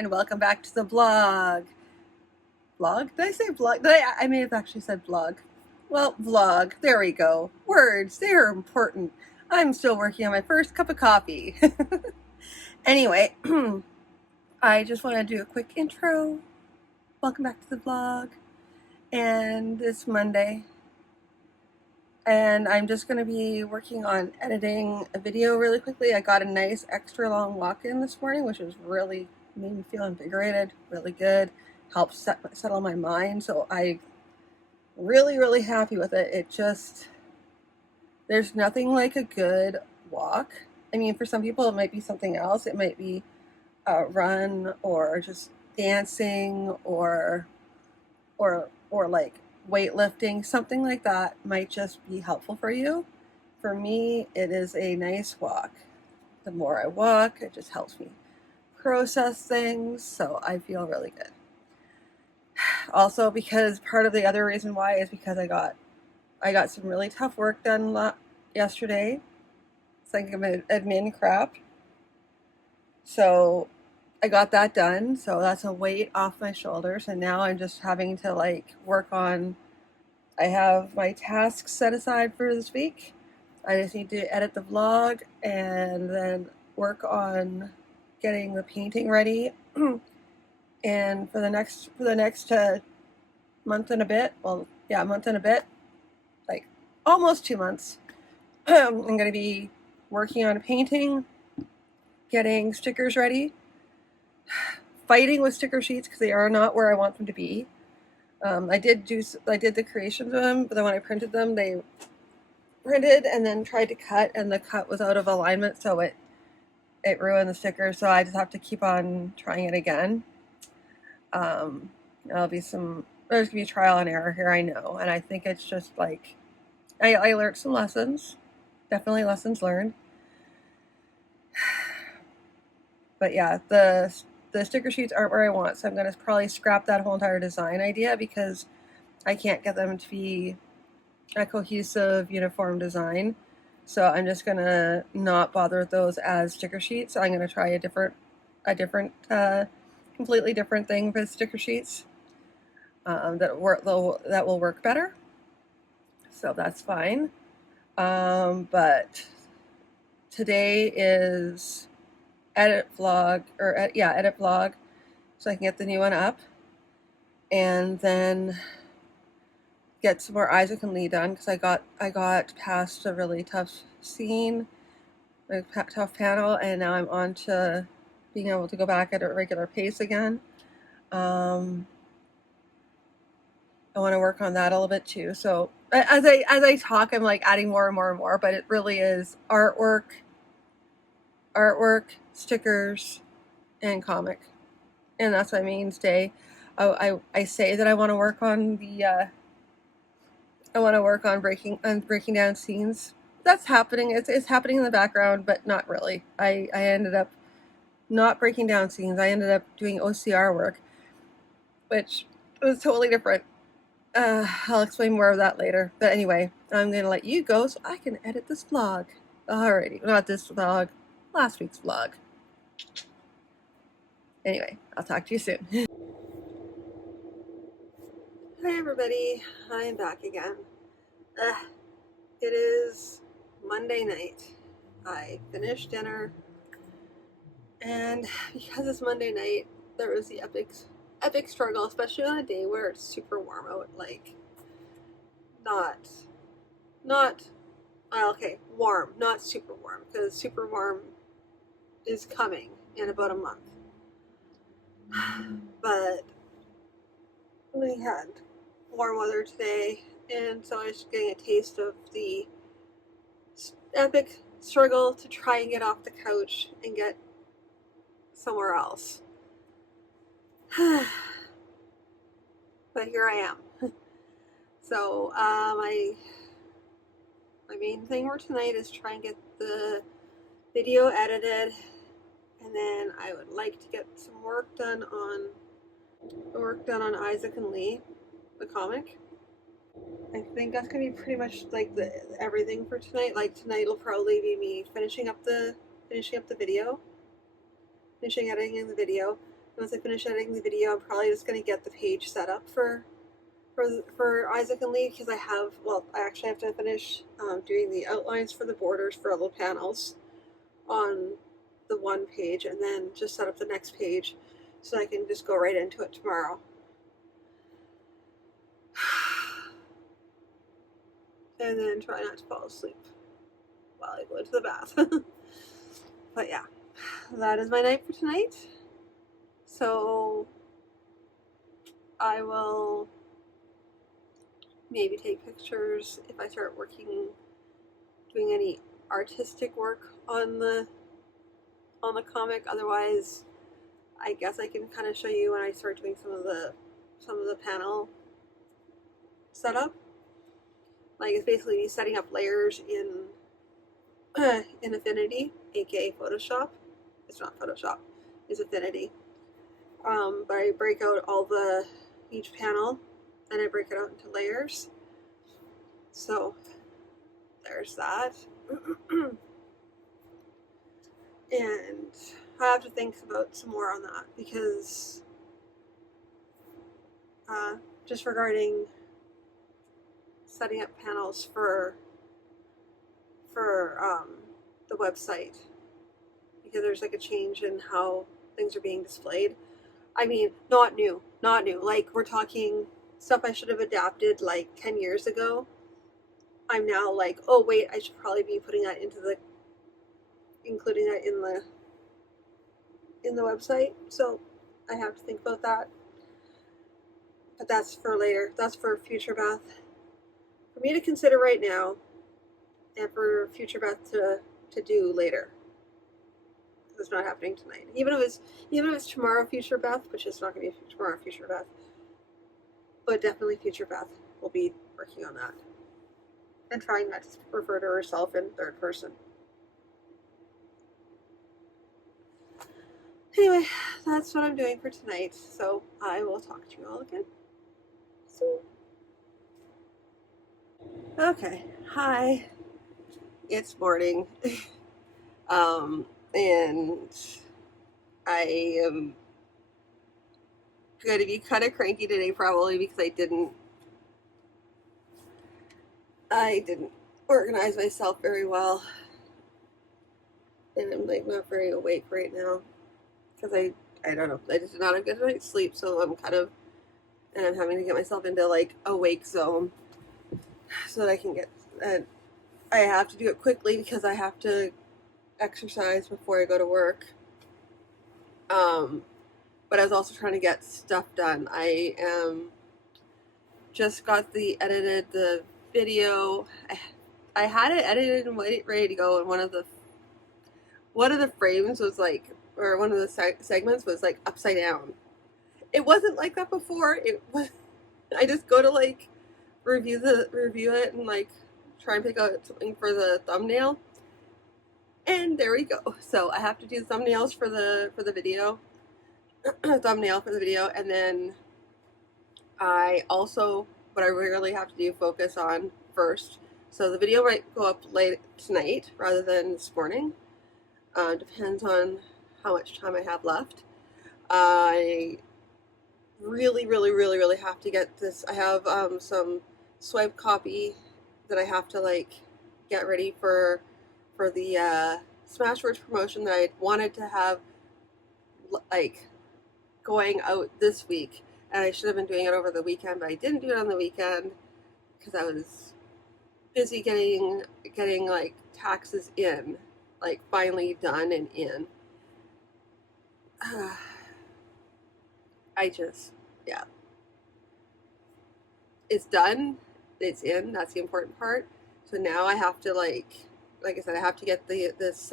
and welcome back to the vlog. Vlog? Did I say vlog? I may have actually said vlog. Well, vlog. There we go. Words, they're important. I'm still working on my first cup of coffee. Anyway, I just want to do a quick intro. Welcome back to the vlog. And it's Monday. And I'm just going to be working on editing a video really quickly. I got a nice extra long walk in this morning, which was really made me feel invigorated, really good. Helped settle my mind. So I'm really happy with it. It just, there's nothing like a good walk. I mean, for some people it might be something else. It might be a run or just dancing or like weightlifting, something like that might just be helpful for you. For me, it is a nice walk. The more I walk, it just helps me process things, so I feel really good. Also, because part of the other reason why is because I got some really tough work done yesterday. It's like admin crap. So I got that done, so that's a weight off my shoulders, and now I'm just having to like work on, I have my tasks set aside for this week. I just need to edit the vlog and then work on getting the painting ready. And for the next month and a bit, month and a bit, like almost 2 months, I'm going to be working on a painting, getting stickers ready, fighting with sticker sheets because they are not where I want them to be. I did the creations of them, but then when I printed them, they printed and then tried to cut, and the cut was out of alignment, so it ruined the sticker. So I just have to keep on trying it again. There's gonna be trial and error here, I know, and I think it's just like I learned some lessons, definitely lessons learned. But yeah, the sticker sheets aren't where I want, so I'm going to probably scrap that whole entire design idea because I can't get them to be a cohesive, uniform design. So I'm just going to not bother with those as sticker sheets. I'm going to try a completely different thing for the sticker sheets that will work better. So that's fine. But today is edit vlog, so I can get the new one up and then get some more Isaac and Lee done, because I got past a really tough scene, a tough panel, and now I'm on to being able to go back at a regular pace again. I want to work on that a little bit too. So as I talk, I'm like adding more and more, but it really is artwork, stickers, and comic, and that's my mainstay. I say that I want to work on breaking down scenes. That's happening. It's happening in the background, but not really. I ended up not breaking down scenes. I ended up doing OCR work, which was totally different. I'll explain more of that later. But anyway, I'm gonna let you go so I can edit this vlog. Alrighty, not this vlog, last week's vlog. Anyway, I'll talk to you soon. Hi everybody, I'm back again. It is Monday night. I finished dinner, and because it's Monday night, there was the epic struggle, especially on a day where it's super warm out. Like, warm, not super warm, because super warm is coming in about a month. But we had warm weather today, and so I was getting a taste of the epic struggle to try and get off the couch and get somewhere else. But here I am. So my main thing for tonight is try and get the video edited, and then I would like to get some work done on Isaac and Lee, the comic. I think that's gonna be pretty much like everything for tonight. Like, tonight will probably be me finishing up the video, finishing editing the video. once I finish editing the video, I'm probably just going to get the page set up for Isaac and Lee, because I actually have to finish doing the outlines for the borders for all the panels on the one page, and then just set up the next page so I can just go right into it tomorrow. And then try not to fall asleep while I go into the bath. But yeah, that is my night for tonight. So I will maybe take pictures if I start doing any artistic work on the comic. Otherwise, I guess I can kind of show you when I start doing some of the panel setup. Like, it's basically me setting up layers in Affinity, aka Photoshop. It's not Photoshop, it's Affinity. But I break out each panel, and I break it out into layers. So there's that. And I have to think about some more on that, because just regarding setting up panels for the website, because there's like a change in how things are being displayed. I mean, not new. Like, we're talking stuff I should have adapted like 10 years ago. I'm now like, oh wait, I should probably be putting that including that in the website. So I have to think about that. But that's for later. That's for future Beth. For me to consider right now, and for future Beth to do later. It's not happening tonight. Even if it's tomorrow future Beth, which is not going to be tomorrow future Beth, but definitely future Beth will be working on that and trying not to refer to herself in third person. Anyway, that's what I'm doing for tonight. So I will talk to you all again soon. Okay, hi. It's morning. And I am going to be kind of cranky today, probably because I didn't organize myself very well, and I'm like not very awake right now because I don't know, I just did not have a good night's sleep, so I'm having to get myself into like a wake zone so that I can I have to do it quickly because I have to exercise before I go to work. But I was also trying to get stuff done. I just got edited the video. I had it edited and ready to go, and one of the frames was like, or one of the segments was like upside down. It wasn't like that before. It was. I just go to like review it and like try and pick out something for the thumbnail. And there we go. So I have to do thumbnails for the video, thumbnail for the video, and then I also, what I really have to do, focus on first. So the video might go up late tonight rather than this morning. Depends on how much time I have left. I really have to get this. I have some swipe copy that I have to like get ready for the Smashwords promotion that I wanted to have like going out this week, and I should have been doing it over the weekend, but I didn't do it on the weekend because I was busy getting like taxes in, like finally done and in. Yeah, it's done, it's in, that's the important part. So now I have to like I said, I have to get this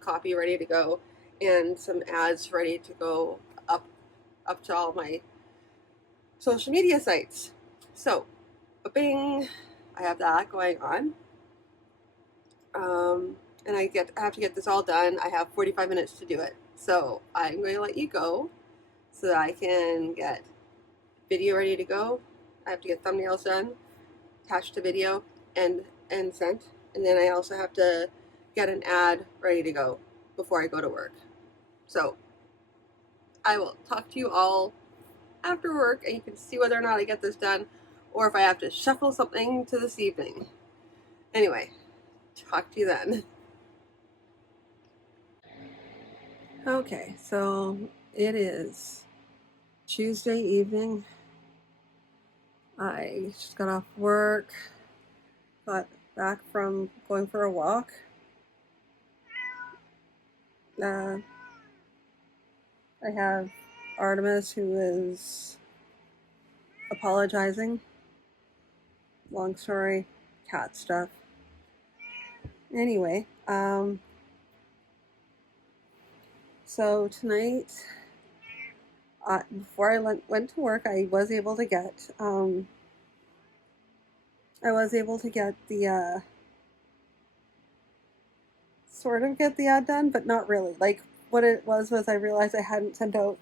copy ready to go and some ads ready to go up to all my social media sites. So, bing, I have that going on. And I have to get this all done. I have 45 minutes to do it. So I'm going to let you go so that I can get video ready to go. I have to get thumbnails done, attached to video, and sent. And then I also have to get an ad ready to go before I go to work. So I will talk to you all after work, and you can see whether or not I get this done, or if I have to shuffle something to this evening. Anyway, talk to you then. Okay, so it is Tuesday evening. I just got off work, got back from going for a walk. I have Artemis who is apologizing. Long story, cat stuff. Anyway, so tonight, before I went to work, I was able to get the sort of get the ad done, but not really. Like, what it was I realized I hadn't sent out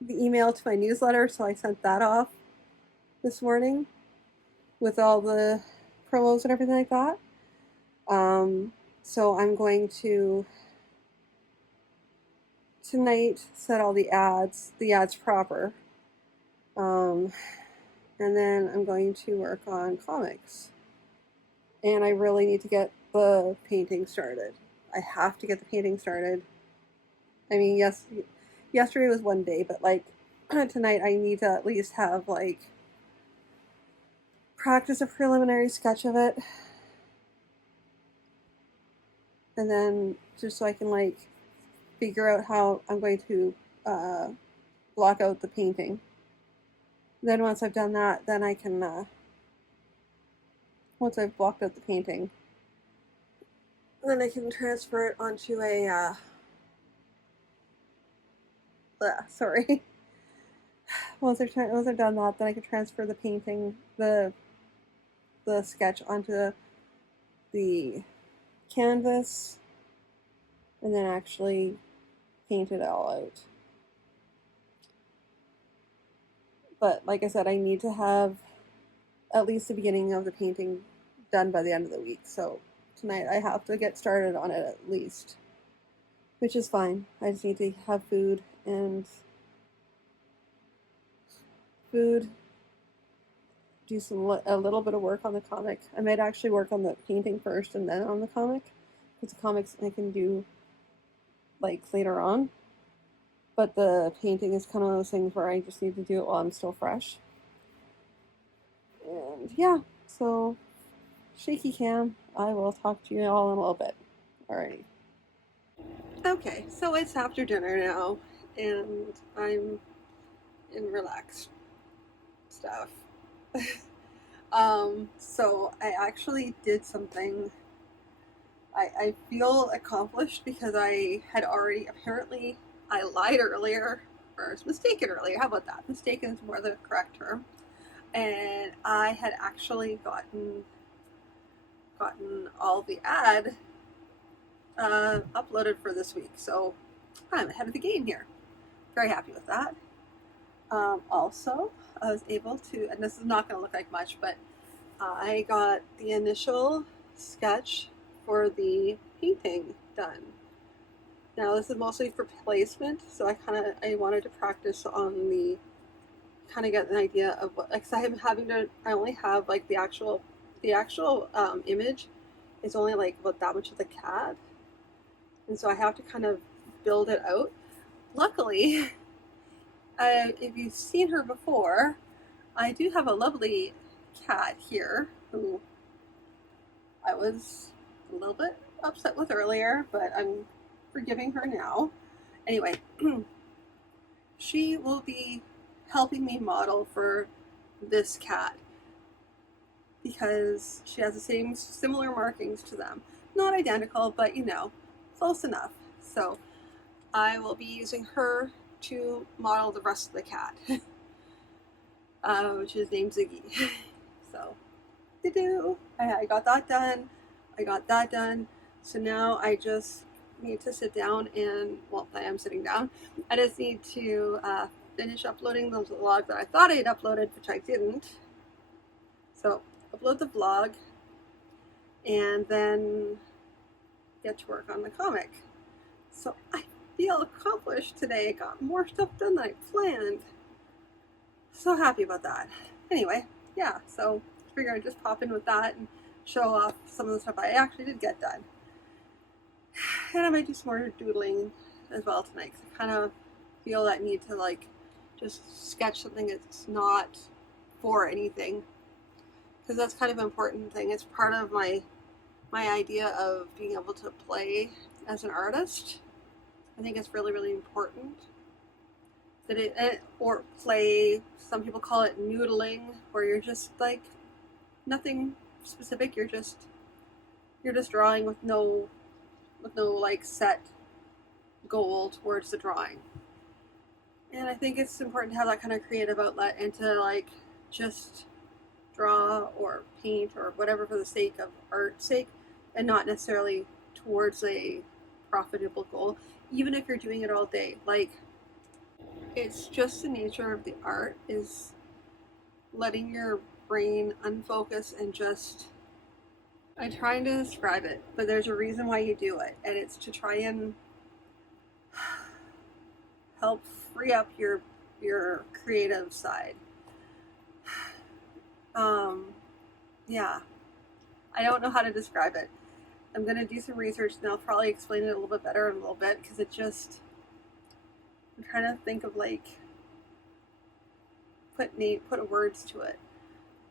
the email to my newsletter, so I sent that off this morning with all the promos and everything like that. So I'm going to tonight set all the ads proper. And then I'm going to work on comics. And I really need to get the painting started. I have to get the painting started. I mean, yes, yesterday was one day, but like tonight I need to at least have like practice a preliminary sketch of it. And then just so I can like figure out how I'm going to block out the painting. Then once I've done that, then I can, once I've blocked out the painting, then I can transfer it onto a, sorry. Once I've done that, then I can transfer the painting, the sketch onto the canvas, and then actually paint it all out. But like I said, I need to have at least the beginning of the painting done by the end of the week. So tonight I have to get started on it at least, which is fine. I just need to have food, do a little bit of work on the comic. I might actually work on the painting first and then on the comic, because the comics I can do like later on. But the painting is kind of those things where I just need to do it while I'm still fresh. And yeah, so shaky cam. I will talk to you all in a little bit. Alright. Okay, so it's after dinner now, and I'm in relaxed stuff. So I actually did something. I feel accomplished because I had already, apparently, I lied earlier, or I was mistaken earlier. How about that? Mistaken is more the correct term. And I had actually gotten all the ad uploaded for this week. So I'm ahead of the game here. Very happy with that. Also, I was able to, and this is not going to look like much, but I got the initial sketch for the painting done. Now this is mostly for placement, so I wanted to practice on the, kind of get an idea of what, like, I only have like the actual image is only like about that much of the cat, and so I have to kind of build it out. Luckily, if you've seen her before, I do have a lovely cat here who I was a little bit upset with earlier, but I'm forgiving her now. Anyway, she will be helping me model for this cat because she has the same similar markings to them. Not identical, but you know, close enough. So I will be using her to model the rest of the cat, which is named Ziggy. So, I got that done. So now I just need to sit down and, well, I am sitting down. I just need to finish uploading the vlog that I thought I had uploaded, which I didn't. So upload the vlog and then get to work on the comic. So I feel accomplished today. Got more stuff done than I planned. So happy about that. Anyway, yeah, so I figured I'd just pop in with that and show off some of the stuff I actually did get done. And I might do some more doodling as well tonight, because I kind of feel that need to like just sketch something that's not for anything, because that's kind of an important thing. It's part of my idea of being able to play as an artist. I think it's really, really important that or play, some people call it noodling, where you're just like nothing specific, you're just drawing with no like set goal towards the drawing. And I think it's important to have that kind of creative outlet and to like just draw or paint or whatever for the sake of art's sake, and not necessarily towards a profitable goal, even if you're doing it all day. Like, it's just the nature of the art is letting your brain unfocus and just, I'm trying to describe it, but there's a reason why you do it, and it's to try and help free up your creative side. Yeah, I don't know how to describe it. I'm gonna do some research and I'll probably explain it a little bit better in a little bit, because it just, I'm trying to think of like put words to it.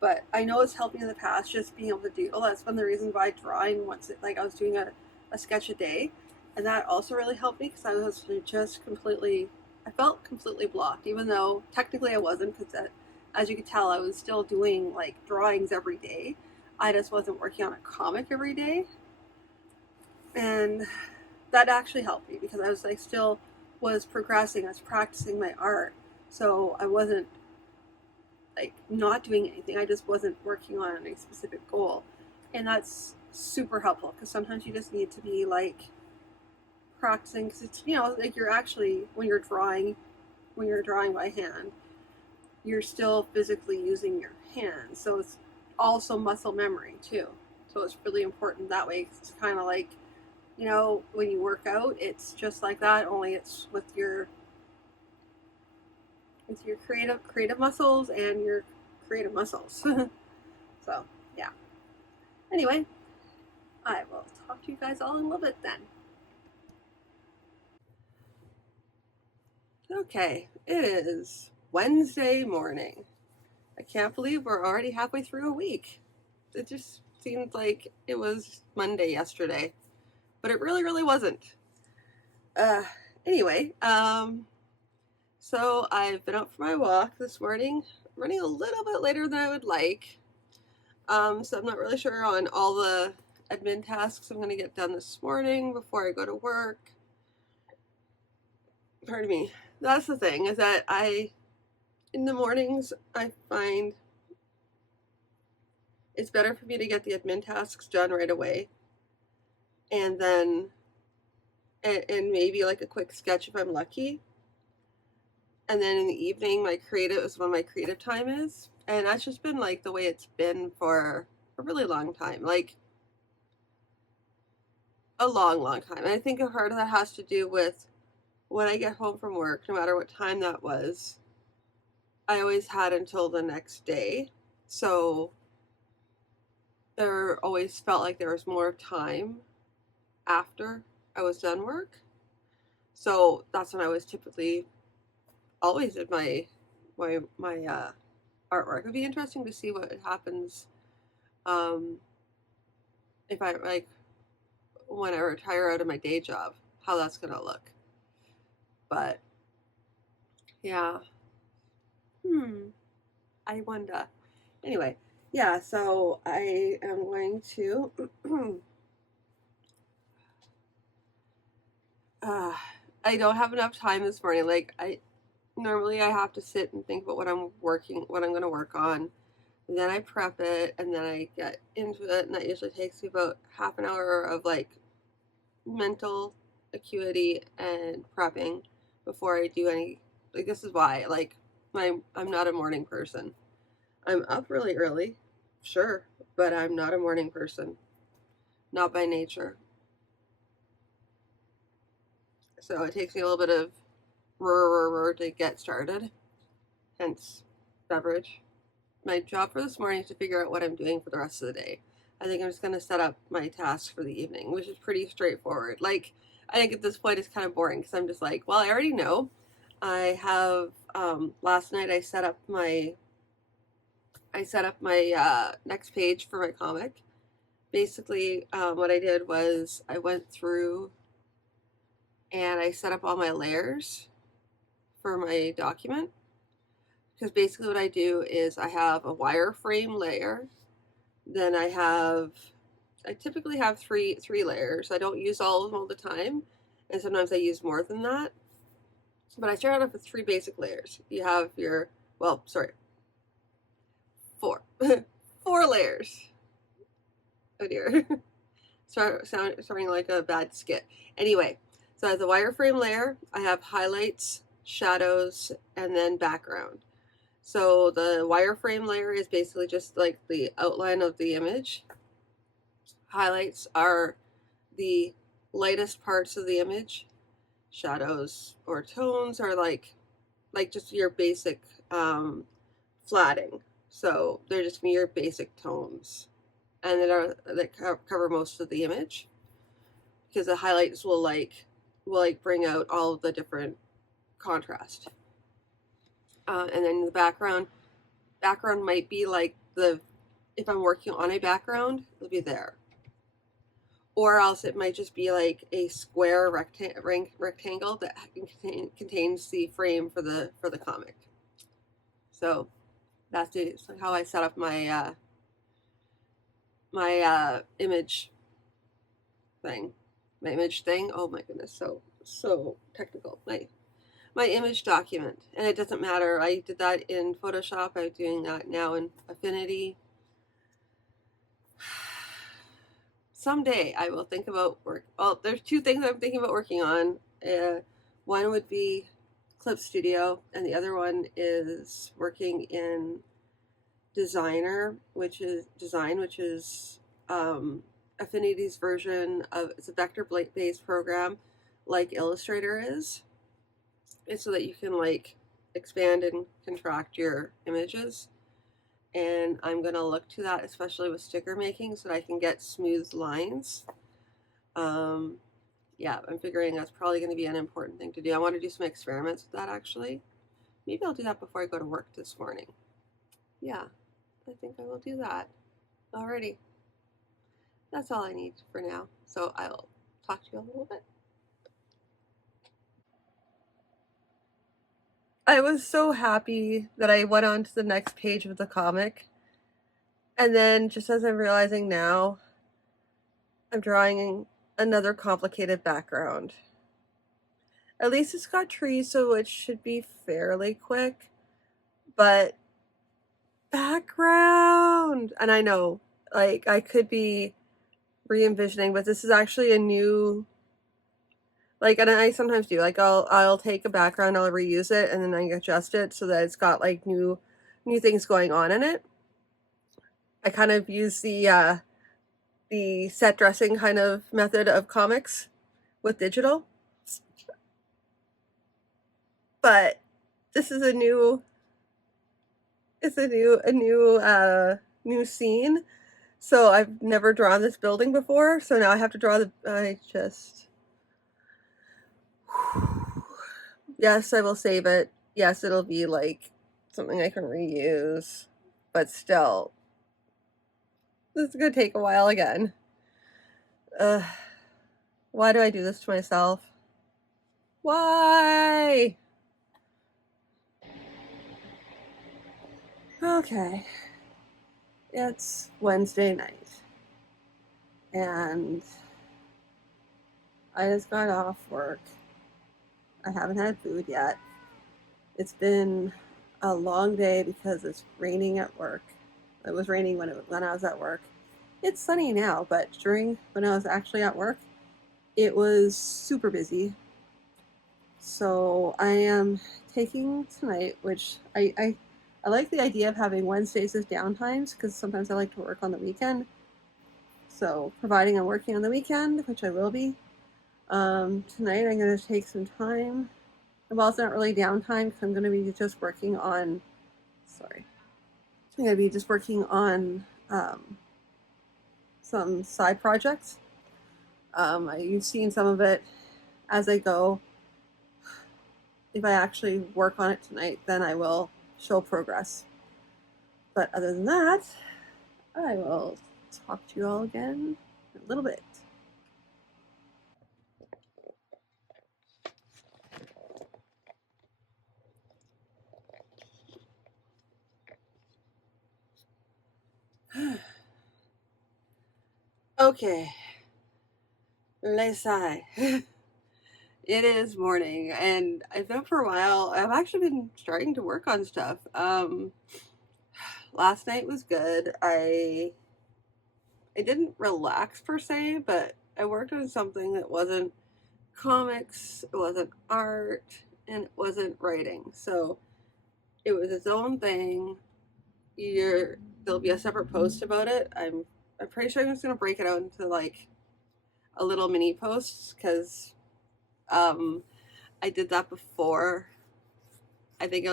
But I know it's helped me in the past, just being able to do. Oh, that's one of the reasons why drawing, once it, like I was doing a sketch a day, and that also really helped me, because I was just I felt completely blocked, even though technically I wasn't, because as you could tell, I was still doing like drawings every day. I just wasn't working on a comic every day, and that actually helped me, because I still was progressing, I was practicing my art, so I wasn't like not doing anything. I just wasn't working on a specific goal, and that's super helpful, because sometimes you just need to be like practicing, because it's, you know, like you're actually, when you're drawing by hand, you're still physically using your hands, so it's also muscle memory too. So it's really important that way. It's kind of like, you know, when you work out, it's just like that, only it's with your creative muscles and your creative muscles. So yeah. Anyway, I will talk to you guys all in a little bit then. Okay, it is Wednesday morning. I can't believe we're already halfway through a week. It just seemed like it was Monday yesterday, but it really, really wasn't. Anyway, so I've been out for my walk this morning, running a little bit later than I would like. So I'm not really sure on all the admin tasks I'm going to get done this morning before I go to work. Pardon me. That's the thing, is that in the mornings, I find it's better for me to get the admin tasks done right away. And then, and maybe like a quick sketch if I'm lucky. And then in the evening, my creative is when my creative time is. And that's just been like the way it's been for a really long time. Like, a long, long time. And I think a part of that has to do with when I get home from work, no matter what time that was, I always had until the next day. So there always felt like there was more time after I was done work. So that's when I was typically always did my artwork. It would be interesting to see what happens if I, like, when I retire out of my day job, how that's gonna look. But yeah, I wonder. Anyway, yeah, so I am going to I don't have enough time this morning. Like, normally I have to sit and think about what I'm going to work on. And then I prep it, and then I get into it, and that usually takes me about half an hour of like mental acuity and prepping before I do any, like, this is why, like, I'm not a morning person. I'm up really early, sure, but I'm not a morning person, not by nature. So it takes me a little bit of to get started, hence beverage. My job for this morning is to figure out what I'm doing for the rest of the day. I think I'm just going to set up my tasks for the evening, which is pretty straightforward. Like, I think at this point it's kind of boring because I'm just like, well, I already know. I have, last night I set up my next page for my comic. Basically, what I did was I went through and I set up all my layers for my document. Because basically what I do is I have a wireframe layer, then I typically have three layers. I don't use all of them all the time, and sometimes I use more than that. But I start off with 3 basic layers. You have your, well, sorry, 4. 4 layers. Oh dear. Starting like a bad skit. Anyway, so I have the wireframe layer, I have highlights, shadows, and then background. So the wireframe layer is basically just like the outline of the image. Highlights are the lightest parts of the image. Shadows or tones are like just your basic flatting. So they're just your basic tones, and that cover most of the image, because the highlights will bring out all of the different contrast. And then the background might be like if I'm working on a background, it'll be there. Or else it might just be like a square rectangle that contains the frame for the comic. So that's how I set up my image thing. My image thing. Oh my goodness, so technical. My image document, and it doesn't matter. I did that in Photoshop. I'm doing that now in Affinity. Someday I will think about work. Well, there's 2 things I'm thinking about working on. One would be Clip Studio, and the other one is working in Designer, which is Affinity's version of, it's a vector-based program like Illustrator is. It's so that you can like expand and contract your images. And I'm going to look to that, especially with sticker making, so that I can get smooth lines. Yeah, I'm figuring that's probably going to be an important thing to do. I want to do some experiments with that, actually. Maybe I'll do that before I go to work this morning. Yeah, I think I will do that. Alrighty. That's all I need for now. So I'll talk to you a little bit. I was so happy that I went on to the next page of the comic. And then, just as I'm realizing now, I'm drawing another complicated background. At least it's got trees, so it should be fairly quick. But background! And I know, like, I could be re-envisioning, but this is actually a new, like, and I sometimes do, like, I'll take a background, I'll reuse it, and then I adjust it so that it's got like new things going on in it. I kind of use the set dressing kind of method of comics with digital, but this is a new scene. So I've never drawn this building before, so now I have to draw yes, I will save it. Yes, it'll be like something I can reuse, but still, this is gonna take a while again. Why do I do this to myself? Why? Okay. It's Wednesday night, and I just got off work. I haven't had food yet. It's been a long day because it's raining at work. It was raining when I was at work. It's sunny now, but when I was actually at work, it was super busy. So I am taking tonight, which I like the idea of having Wednesdays as downtimes, because sometimes I like to work on the weekend. So providing I'm working on the weekend, which I will be, Tonight I'm going to take some time. Well, it's not really downtime because I'm going to be just working on, sorry, I'm going to be just working on some side projects. You've seen some of it as I go. If I actually work on it tonight, then I will show progress. But other than that, I will talk to you all again in a little bit. Okay, let's sigh. It is morning, and I've been for a while. I've actually been starting to work on stuff. Last night was good. I didn't relax per se, but I worked on something that wasn't comics, it wasn't art, and it wasn't writing. So it was its own thing. There'll be a separate post about it. I'm pretty sure I'm just gonna break it out into like a little mini posts because I did that before. I think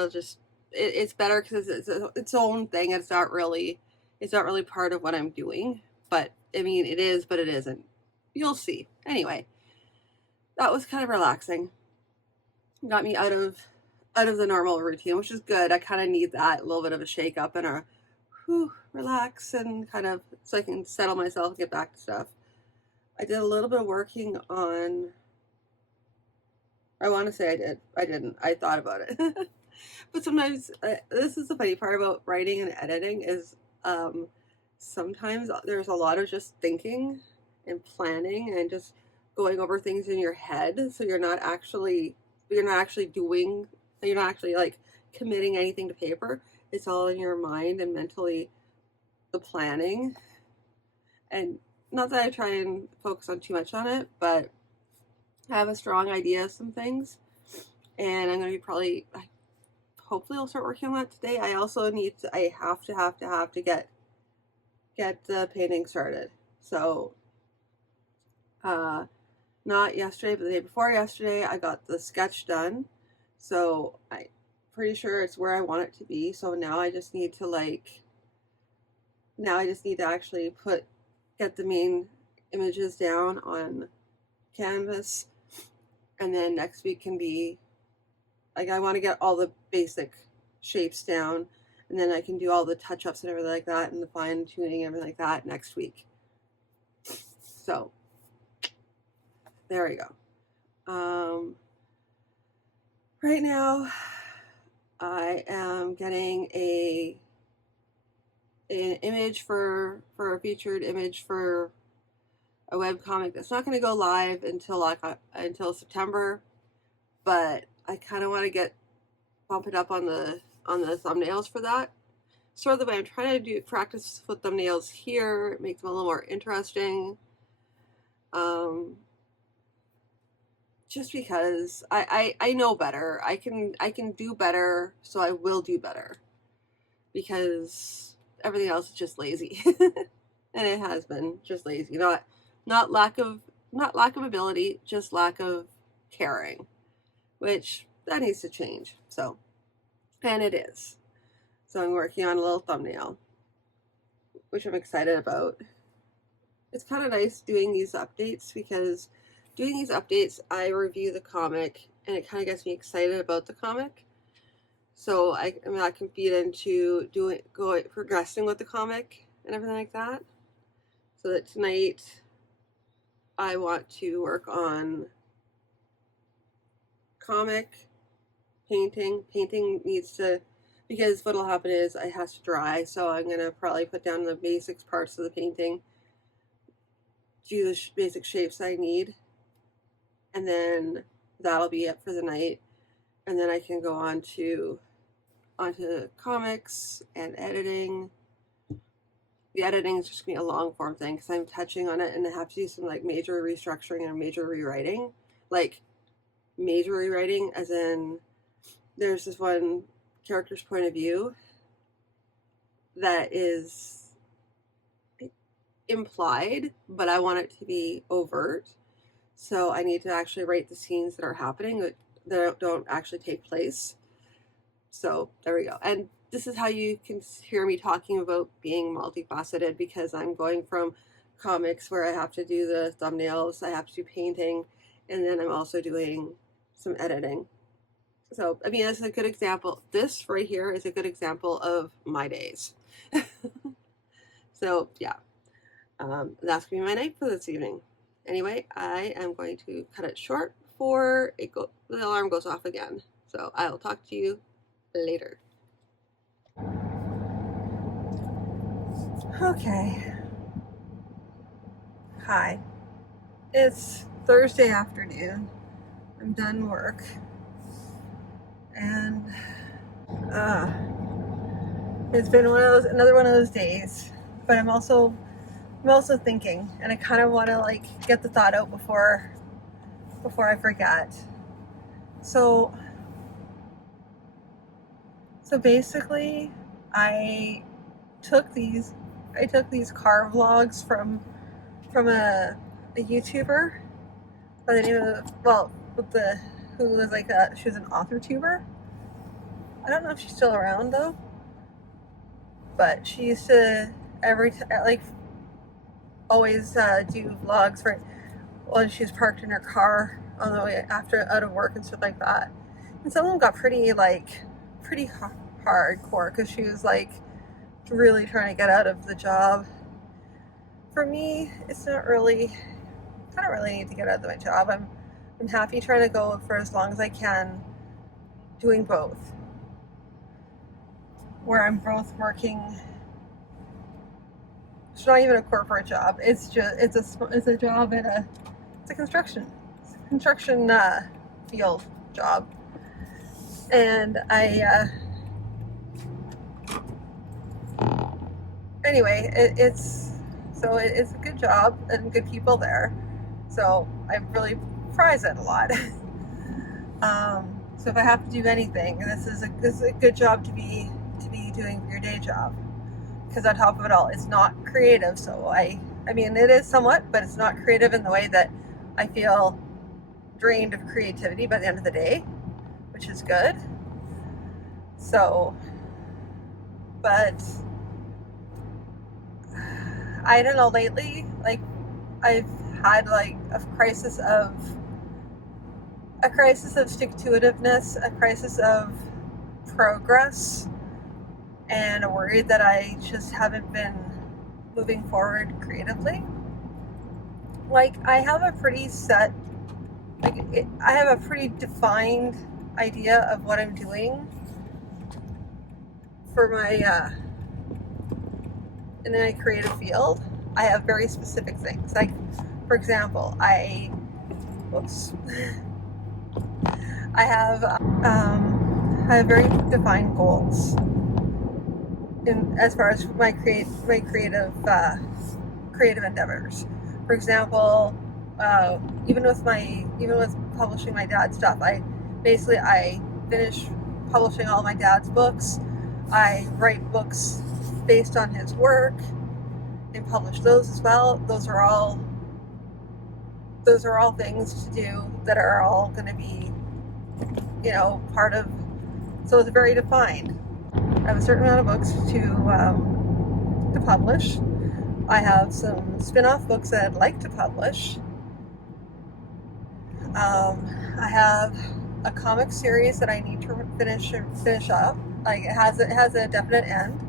it's better because it's its own thing. It's not really part of what I'm doing. But I mean, it is, but it isn't. You'll see. Anyway, that was kind of relaxing. Got me out of the normal routine, which is good. I kind of need that, a little bit of a shake up and a relax and kind of so I can settle myself and get back to stuff. I did a little bit of working on. I want to say I did. I didn't. I thought about it. But sometimes this is the funny part about writing and editing is sometimes there's a lot of just thinking and planning and just going over things in your head, so you're not actually doing, you're not actually like committing anything to paper. It's all in your mind and mentally, the planning. And not that I try and focus on too much on it, but I have a strong idea of some things, and I'm going to be probably, hopefully I'll start working on that today. I also I have to get the painting started. So, not yesterday, but the day before yesterday, I got the sketch done. So I'm pretty sure it's where I want it to be. So now I just need to actually get the main images down on canvas. And then next week can be, like, I want to get all the basic shapes down, and then I can do all the touch-ups and everything like that, and the fine-tuning and everything like that next week. So, there we go. Right now, I am getting an image for a featured image for a webcomic that's not going to go live until September, but I kind of want to bump it up on the thumbnails for that. Sort of the way I'm trying to practice with thumbnails here, it makes them a little more interesting. Just because I know better. I can do better, so I will do better. Because everything else is just lazy. And it has been just lazy. Not lack of ability, just lack of caring. Which that needs to change. So, and it is. So I'm working on a little thumbnail, which I'm excited about. It's kind of nice doing these updates because doing these updates, I review the comic and it kind of gets me excited about the comic. So I can feed into progressing with the comic and everything like that. So that tonight I want to work on comic, painting. Painting needs to, because what'll happen is it has to dry. So I'm going to probably put down the basics parts of the painting, do the basic shapes I need, and then that'll be it for the night. And then I can go onto comics and editing. The editing is just going to be a long form thing because I'm touching on it and I have to do some like major restructuring and major rewriting. Like major rewriting as in there's this one character's point of view that is implied, but I want it to be overt. So I need to actually write the scenes that are happening that don't actually take place. So there we go. And this is how you can hear me talking about being multifaceted, because I'm going from comics where I have to do the thumbnails, I have to do painting, and then I'm also doing some editing. So, I mean, that's a good example. This right here is a good example of my days. So, yeah, that's going to be my night for this evening. Anyway, I am going to cut it short before the alarm goes off again. So, I'll talk to you later. Okay. Hi. It's Thursday afternoon. I'm done work. And it's been another one of those days. But I'm also thinking, and I kind of want to like get the thought out before I forget. So basically, I took these car vlogs from a YouTuber by the name of who was like she was an author tuber. I don't know if she's still around though, but she used to always do vlogs for when she was parked in her car on the way out of work and stuff like that. And some of them got pretty hardcore because she was like really trying to get out of the job. For me, it's not really. I don't really need to get out of my job. I'm happy trying to go for as long as I can, doing both. Where I'm both working. It's not even a corporate job. It's a job at a construction field job, and anyway, it's a good job and good people there. So I really prize it a lot. So if I have to do anything, this is a good job to be doing for your day job. Because on top of it all, it's not creative. So I mean, it is somewhat, but it's not creative in the way that I feel drained of creativity by the end of the day, which is good. So, but I don't know, lately, like I've had like a crisis of stick-to-itiveness, a crisis of progress, and a worry that I just haven't been moving forward creatively. Like I have a pretty defined idea of what I'm doing for my in my creative field. I have very specific things. Like, for example, I have very defined goals as far as my creative endeavors. For example, even with publishing my dad's stuff, I finish publishing all my dad's books. I write books based on his work and publish those as well. Those are all things to do that are all going to be, part of. So it's very defined. I have a certain amount of books to publish. I have some spin-off books that I'd like to publish. I have a comic series that I need to finish up. Like it has a definite end.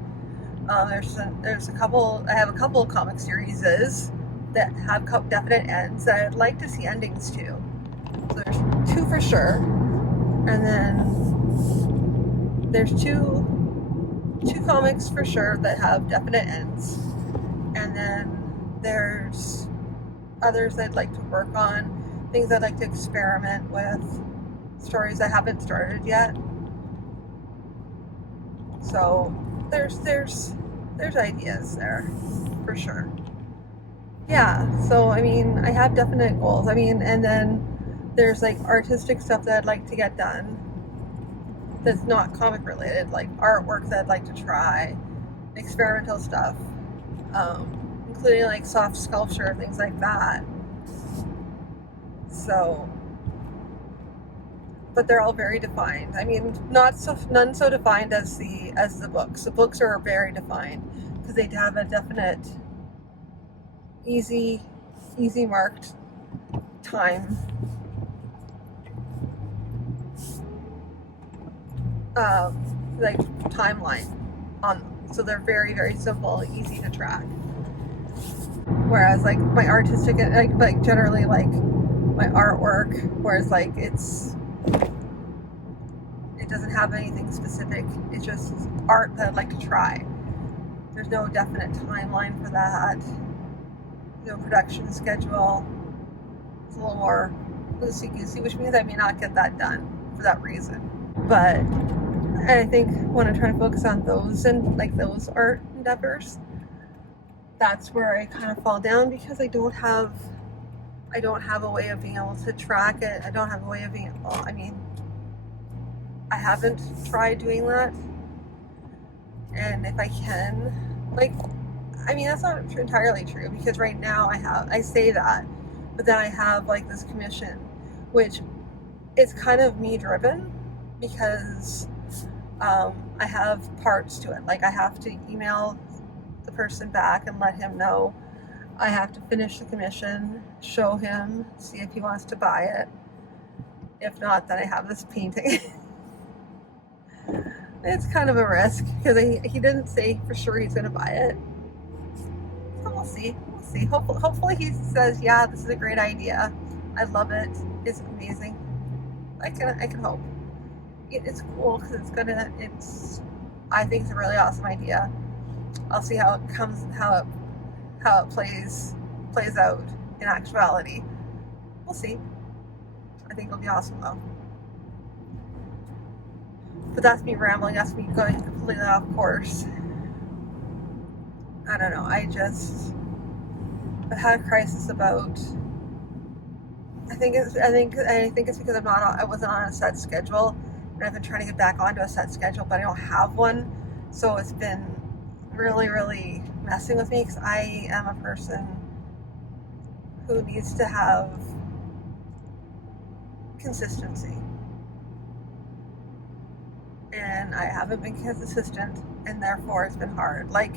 There's a couple. I have a couple of comic series that have definite ends that I'd like to see endings to. So there's two for sure, and then there's two comics for sure that have definite ends, and then there's others I'd like to work on, things I'd like to experiment with, stories I haven't started yet. So there's ideas there for sure. Yeah, so I mean, I have definite goals. I mean, and then there's like artistic stuff that I'd like to get done that's not comic related, like artwork that I'd like to try, experimental stuff, including like soft sculpture, things like that. So, but they're all very defined. I mean, none so defined as the books. The books are very defined because they have a definite, easy, easy marked time, like timeline on them. So they're very, very simple, easy to track. Whereas like my artistic, like generally like my artwork, whereas like it doesn't have anything specific. It's just art that I'd like to try. There's no definite timeline for that. No production schedule. It's a little more loosey-goosey, which means I may not get that done for that reason. But I think when I'm trying to focus on those and like those art endeavors, that's where I kind of fall down because I don't have a way of being able to track it. I don't have a way of being, well, I mean, I haven't tried doing that. And if I can, like, I mean, that's not entirely true because right now I say that, but then I have like this commission, which is kind of me driven because I have parts to it. Like I have to email the person back and let him know. I have to finish the commission, show him, see if he wants to buy it. If not, then I have this painting. It's kind of a risk because he didn't say for sure he's going to buy it. So we'll see. We'll see. Hopefully he says, yeah, this is a great idea. I love it. It's amazing. I can hope. It's cool because I think it's a really awesome idea. I'll see how it comes, how it plays out in actuality. We'll see. I think it'll be awesome though. But that's me rambling. That's me going completely off course. I don't know. I had a crisis about. I think it's because I wasn't on a set schedule, and I've been trying to get back onto a set schedule, but I don't have one. So it's been really, really messing with me because I am a person who needs to have consistency. And I haven't been consistent, and therefore it's been hard. Like,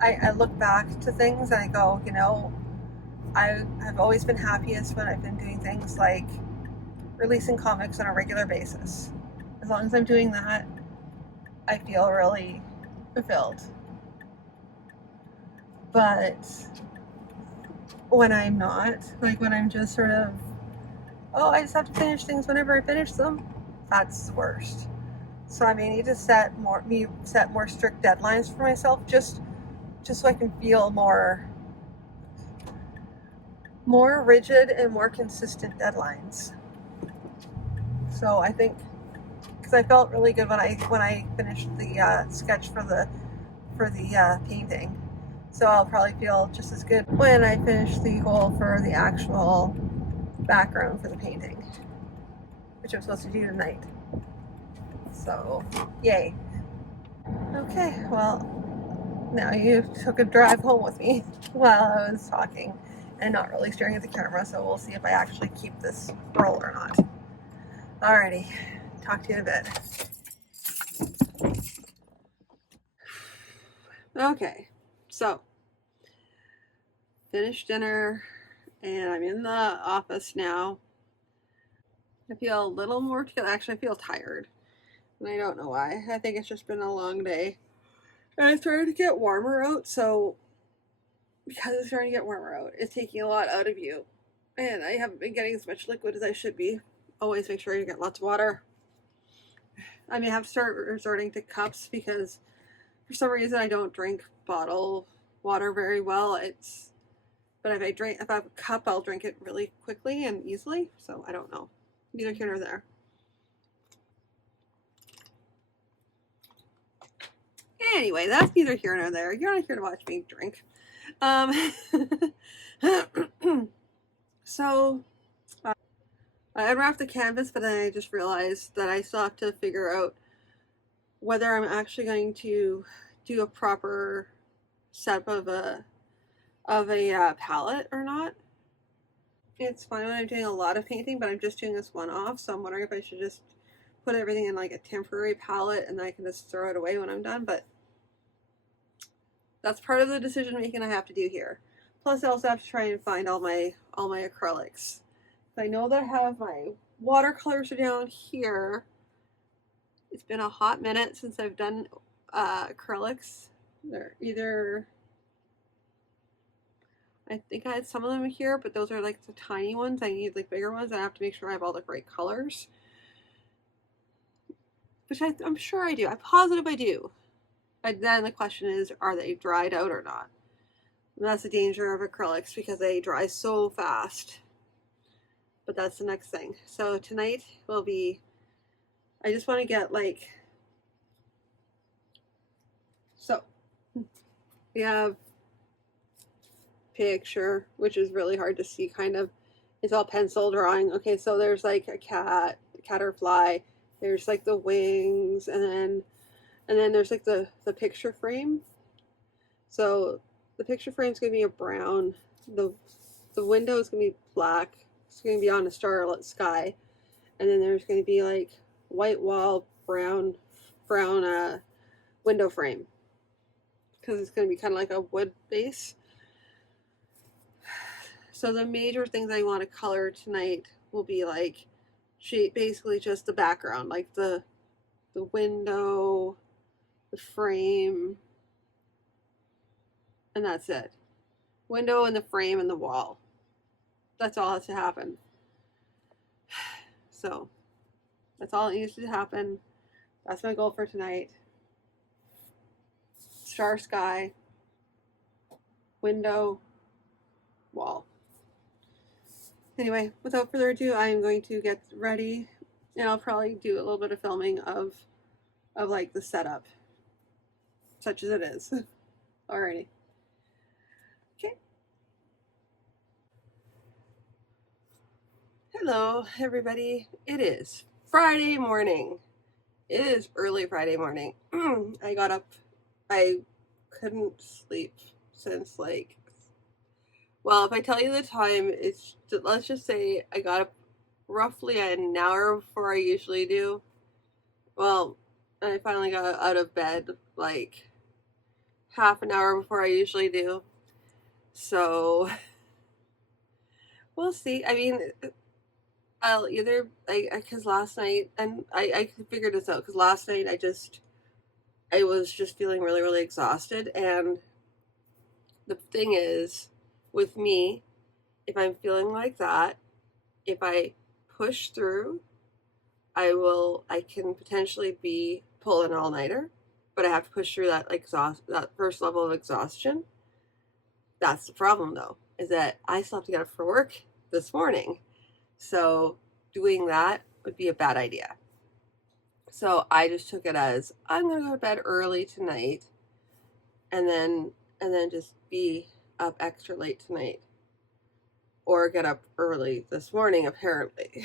I look back to things and I go, you know, I've always been happiest when I've been doing things like releasing comics on a regular basis. As long as I'm doing that, I feel really fulfilled. But when I'm not, like when I'm just sort of, oh, I just have to finish things whenever I finish them, that's the worst. So I may need to set more strict deadlines for myself, just so I can feel more rigid and more consistent deadlines. So I think because I felt really good when I finished the sketch for the painting. So I'll probably feel just as good when I finish the goal for the actual background for the painting, which I'm supposed to do tonight. So, yay. Okay, well, now you took a drive home with me while I was talking and not really staring at the camera, so we'll see if I actually keep this roll or not. Alrighty, talk to you in a bit. Okay, so finished dinner and I'm in the office now. I feel a little more together. Actually, I feel tired, and I don't know why. I think it's just been a long day. And it's starting to get warmer out, so because it's starting to get warmer out, it's taking a lot out of you. And I haven't been getting as much liquid as I should be. Always make sure you get lots of water. I may have to start resorting to cups because for some reason I don't drink bottled water very well. But if I have a cup, I'll drink it really quickly and easily. So I don't know. Neither here nor there. Anyway, that's neither here nor there. You're not here to watch me drink. So I unwrapped the canvas, but then I just realized that I still have to figure out whether I'm actually going to do a proper setup of a palette or not. It's fine when I'm doing a lot of painting, but I'm just doing this one off, so I'm wondering if I should just put everything in like a temporary palette and then I can just throw it away when I'm done, but that's part of the decision making I have to do here. Plus I also have to try and find all my acrylics. I know that I have my watercolors are down here. It's been a hot minute since I've done acrylics. They're either, I think I had some of them here, but those are like the tiny ones. I need like bigger ones. I have to make sure I have all the right colors, which I'm sure I do. I'm positive I do. And then the question is, are they dried out or not? And that's the danger of acrylics because they dry so fast. But that's the next thing. So tonight will be, I just want to get like, so we have picture, which is really hard to see kind of. It's all pencil drawing. Okay, so there's like a cat or fly. There's like the wings, and then there's like the picture frame. So the picture frame is gonna be a brown. The window is gonna be black. It's gonna be on a starlit sky, and then there's gonna be like white wall, brown window frame because it's gonna be kind of like a wood base. So the major things I want to color tonight will be like basically just the background, like the window, the frame, and that's it. Window and the frame and the wall. That's all has to happen. So that's all that needs to happen. That's my goal for tonight. Star sky, window, wall. Anyway, without further ado, I am going to get ready, and I'll probably do a little bit of filming of like the setup, such as it is. Alrighty. Okay. Hello, everybody. It is Friday morning. It is early Friday morning. I got up. I couldn't sleep since like, well, if I tell you the time, it's, let's just say I got up roughly an hour before I usually do. Well, I finally got out of bed like half an hour before I usually do. So we'll see. I mean, I'll either, because last night, and I figured this out, because last night I was just feeling really, really exhausted. And the thing is, with me, if I'm feeling like that, if I push through, I can potentially pull an all-nighter, but I have to push through that that first level of exhaustion. That's the problem though, is that I still have to get up for work this morning. So doing that would be a bad idea. So I just took it as I'm gonna go to bed early tonight and then just be up extra late tonight. Or get up early this morning, apparently.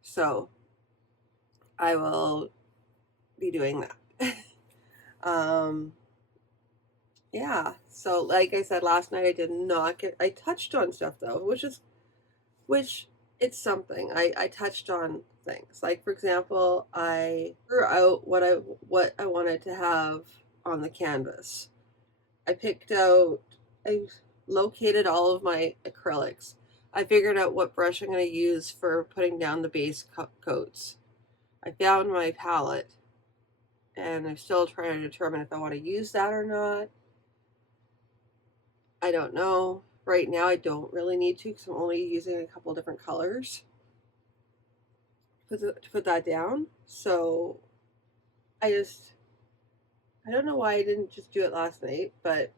So I will be doing that. Yeah, so like I said last night, I did not I touched on stuff though, which it's something. I touched on things. Like for example, I drew out what I wanted to have on the canvas. I located all of my acrylics. I figured out what brush I'm going to use for putting down the base coats. I found my palette, and I'm still trying to determine if I want to use that or not. I don't know. Right now I don't really need to because I'm only using a couple different colors to put that down. So I don't know why I didn't just do it last night, but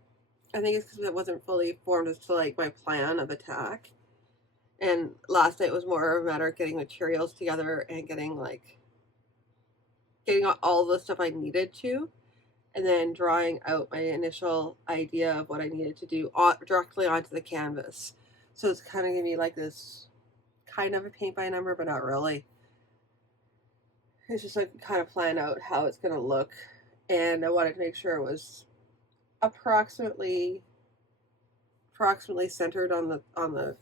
I think it's because it wasn't fully formed as to like my plan of attack. And last night was more of a matter of getting materials together and getting all the stuff I needed to, and then drawing out my initial idea of what I needed to do directly onto the canvas. So it's kind of gonna be like this kind of a paint by number, but not really. It's just like kind of plan out how it's gonna look, and I wanted to make sure it was approximately centered on the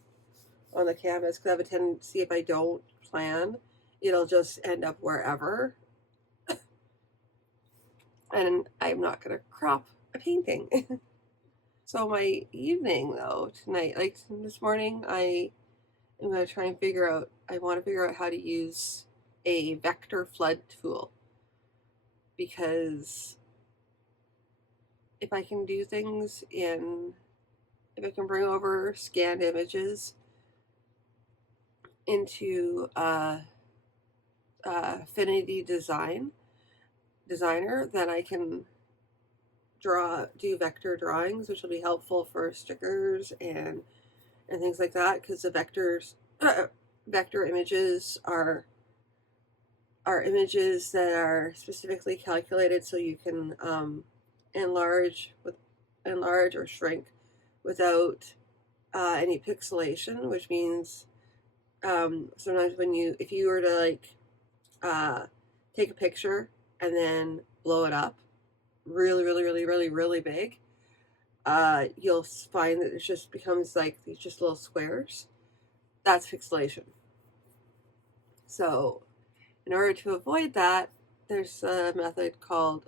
on the canvas, because I have a tendency, if I don't plan, it'll just end up wherever, and I'm not going to crop a painting. So my evening though tonight, like this morning, I am going to try and I want to figure out how to use a vector flood tool, because if I can do things if I can bring over scanned images into Affinity Designer, then I can do vector drawings, which will be helpful for stickers and things like that, because the vector images are images that are specifically calculated so you can enlarge or shrink without any pixelation, which means sometimes if you were to like take a picture and then blow it up really, really, really, really, really big, you'll find that it just becomes like these just little squares. That's pixelation. So in order to avoid that, there's a method called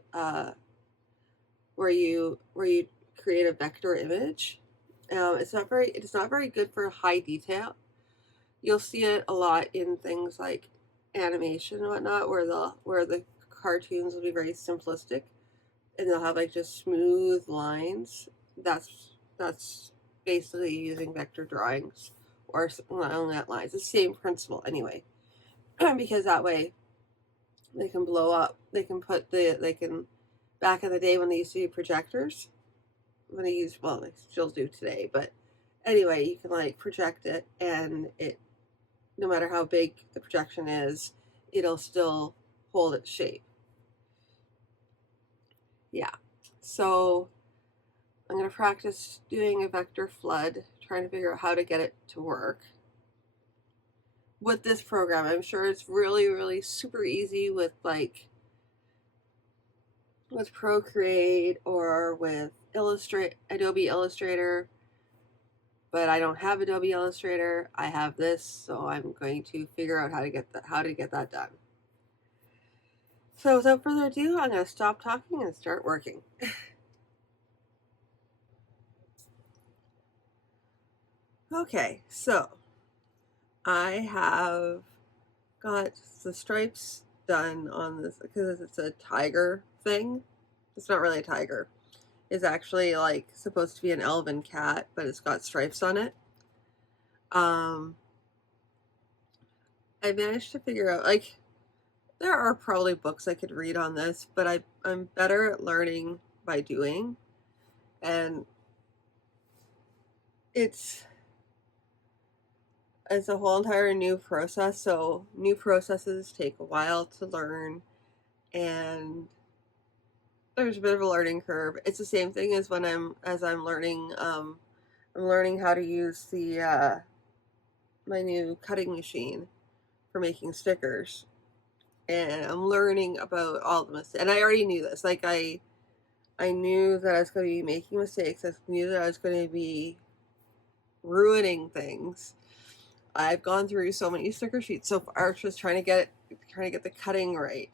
where you create a vector image. It's not very good for high detail. You'll see it a lot in things like animation and whatnot, where the cartoons will be very simplistic, and they'll have like just smooth lines. That's basically using vector drawings or along that lines. It's the same principle anyway, because that way they can blow up. They can back in the day when they used to do projectors, when they still do today, but anyway, you can like project it, and it, no matter how big the projection is, it'll still hold its shape. Yeah, so I'm going to practice doing a vector flood, trying to figure out how to get it to work with this program. I'm sure it's really, really super easy with Procreate or with Adobe Illustrator, but I don't have Adobe Illustrator. I have this, so I'm going to figure out how to get that done. So without further ado, I'm going to stop talking and start working. Okay, so I have got the stripes done on this because it's a tiger thing. It's not really a tiger. It's actually like supposed to be an elven cat, but it's got stripes on it. I managed to figure out, like, there are probably books I could read on this, but I'm better at learning by doing, and it's a whole entire new process. So new processes take a while to learn, and there's a bit of a learning curve. It's the same thing as when I'm learning. I'm learning how to use the my new cutting machine for making stickers, and I'm learning about all the mistakes. And I already knew this. Like I knew that I was going to be making mistakes. I knew that I was going to be ruining things. I've gone through so many sticker sheets so far, just trying to get the cutting right.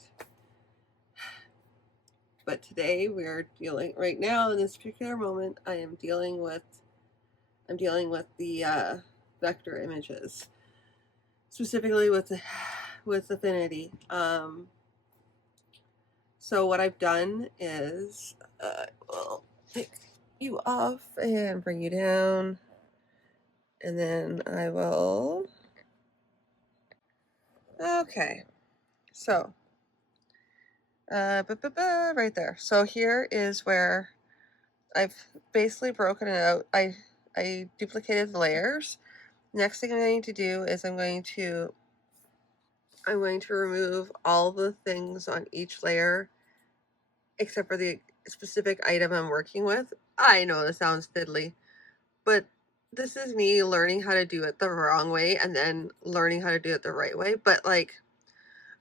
But today right now in this particular moment, I am dealing with the vector images, specifically with Affinity. So what I've done is we'll take you off and bring you down, and then I will. Okay, so right there. So here is where I've basically broken it out. I duplicated the layers. Next thing I'm going to do is I'm going to remove all the things on each layer except for the specific item I'm working with. I know this sounds fiddly, but this is me learning how to do it the wrong way and then learning how to do it the right way. But like,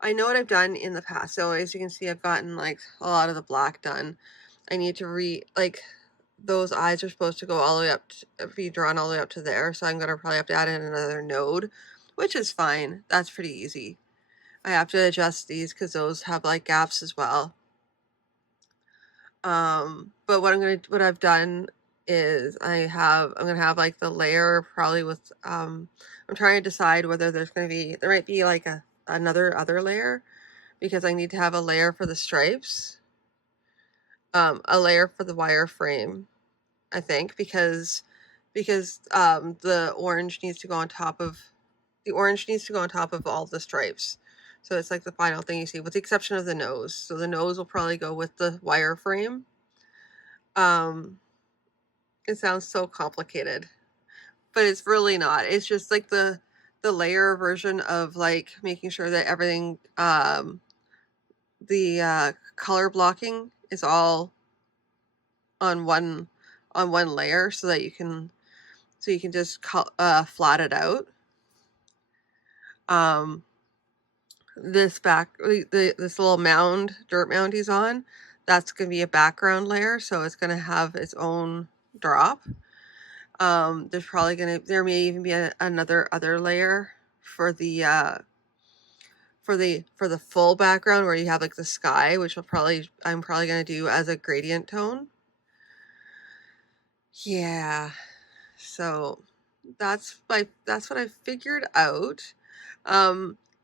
I know what I've done in the past. So as you can see, I've gotten like a lot of the black done. I need to those eyes are supposed to go all the way up, be drawn all the way up to there. So I'm going to probably have to add in another node, which is fine. That's pretty easy. I have to adjust these because those have like gaps as well. But what I've done is I'm gonna have like the layer probably with, I'm trying to decide whether there might be like another other layer, because I need to have a layer for the stripes, a layer for the wireframe, I think, because the orange needs to go on top of all the stripes. So it's like the final thing you see, with the exception of the nose. So the nose will probably go with the wireframe. It sounds so complicated, but it's really not. It's just like the layer version of like making sure that everything, the color blocking is all on one layer, so that you can just flat it out. This this little dirt mound he's on, that's gonna be a background layer, so it's gonna have its own drop. There may even be another layer for the full background, where you have like the sky, which I'm probably gonna do as a gradient tone. Yeah, so that's what I figured out.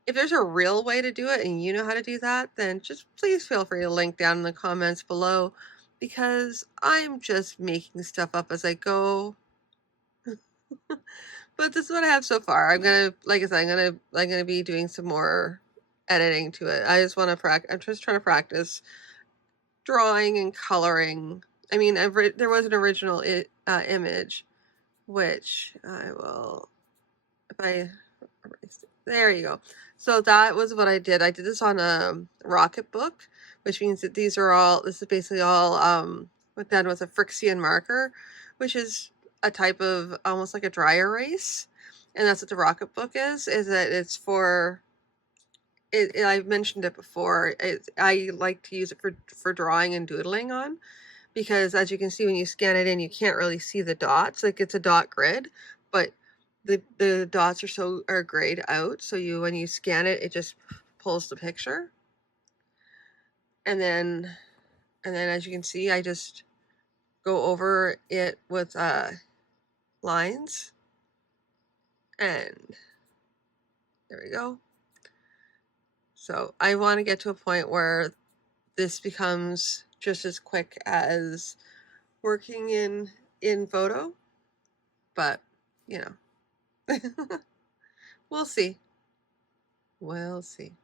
If there's a real way to do it and you know how to do that, then just please feel free to link down in the comments below, because I'm just making stuff up as I go. But this is what I have so far. Like I said, I'm gonna be doing some more editing to it. I'm just trying to practice drawing and coloring. I mean, there was an original image, which I will, if I erase it. There you go. So that was what I did. I did this on a Rocketbook, which means that this is basically all, what then was a Frixian marker, which is a type of almost like a dry erase. And that's what the Rocketbook is that it's for, I've mentioned it before. I like to use it for drawing and doodling on, because as you can see when you scan it in, you can't really see the dots. Like, it's a dot grid, but the dots are grayed out, so when you scan it, it just pulls the picture. And then as you can see, I just go over it with lines, and there we go. So I want to get to a point where this becomes just as quick as working in photo, but you know, we'll see. We'll see.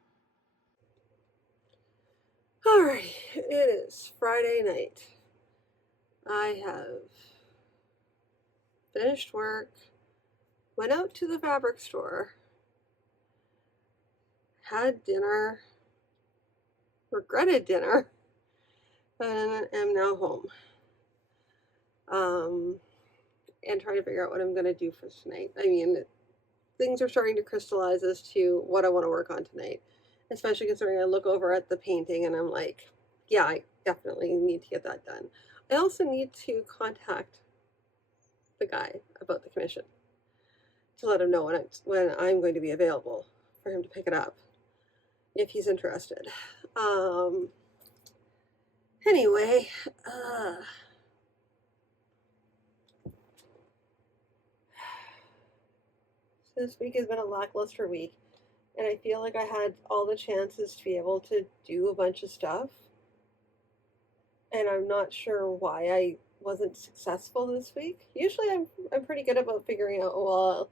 Alright, it is Friday night. I have finished work, went out to the fabric store, had dinner, regretted dinner, and am now home. And trying to figure out what I'm going to do for tonight. I mean, things are starting to crystallize as to what I want to work on tonight, especially considering I look over at the painting and I'm like, yeah, I definitely need to get that done. I also need to contact the guy about the commission to let him know when I'm going to be available for him to pick it up, if he's interested. Anyway, this week has been a lackluster week, and I feel like I had all the chances to be able to do a bunch of stuff, and I'm not sure why I wasn't successful this week. Usually I'm pretty good about figuring out, well,